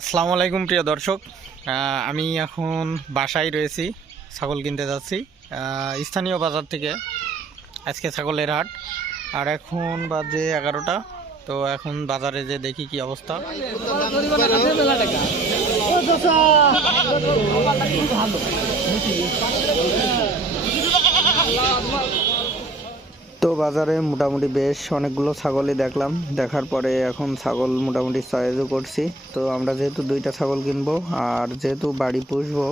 আসসালামু আলাইকুম, প্রিয় দর্শক। আমি এখন বাসায় রয়েছি, ছাগল কিনতে যাচ্ছি। স্থানীয় বাজার থেকে। আজকে ছাগলের হাট। আর এখন বাজে এগারোটা। তো এখন বাজারে যে দেখি কি অবস্থা। তো বাজারে মোটামুটি বেশ অনেকগুলো ছাগলই দেখলাম। দেখার পরে এখন ছাগল মোটামুটি চয়েসও করছি। তো আমরা যেহেতু দুইটা ছাগল কিনবো আর যেহেতু বাড়ি পুষবো,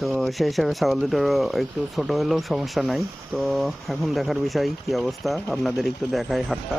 তো সেই হিসাবে ছাগল দুটোর একটু ছোট হলেও সমস্যা নাই। তো এখন দেখার বিষয় কি অবস্থা? আপনাদের একটু দেখাই হাটটা।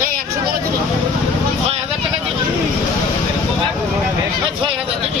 এই একশো করে দিবি ছয় হাজার টাকা দিবি এই ছয় হাজার দিবি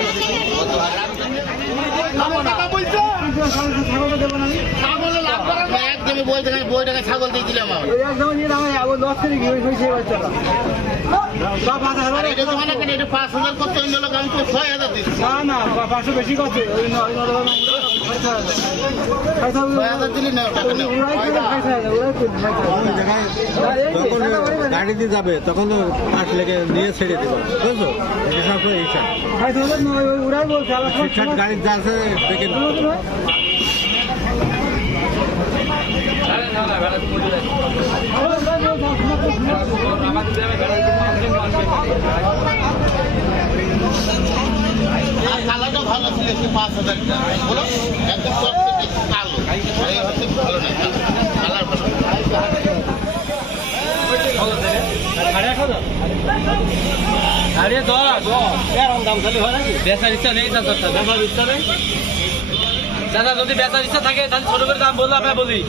ছাগল দিয়ে দিলাম মানে পাঁচ হাজার করতে হইল লোক? আমি তো ছয় হাজার দিচ্ছি ছয় হাজার। দিলি না টাকা নেও যখন গাড়িতে যাবে তখন তো পাঁচ লেগে নিয়ে ছেড়ে দেবো। বুঝছ? এটা সবসময় ঠিকঠাক গাড়ি যা আছে দেখে কালারটা ভালো ছিল সে পাঁচ হাজার টাকা। একদম কালো এই হচ্ছে ভালো না কালার ভালো আরে দশ এরকম দাম খালি হয় নাকি? বেচার ইচ্ছা নেই চাচা বেচার ইচ্ছা নেই? চাচা যদি বেচার ইচ্ছা থাকে তাহলে ছোট করে দাম বললে আমরা বলি।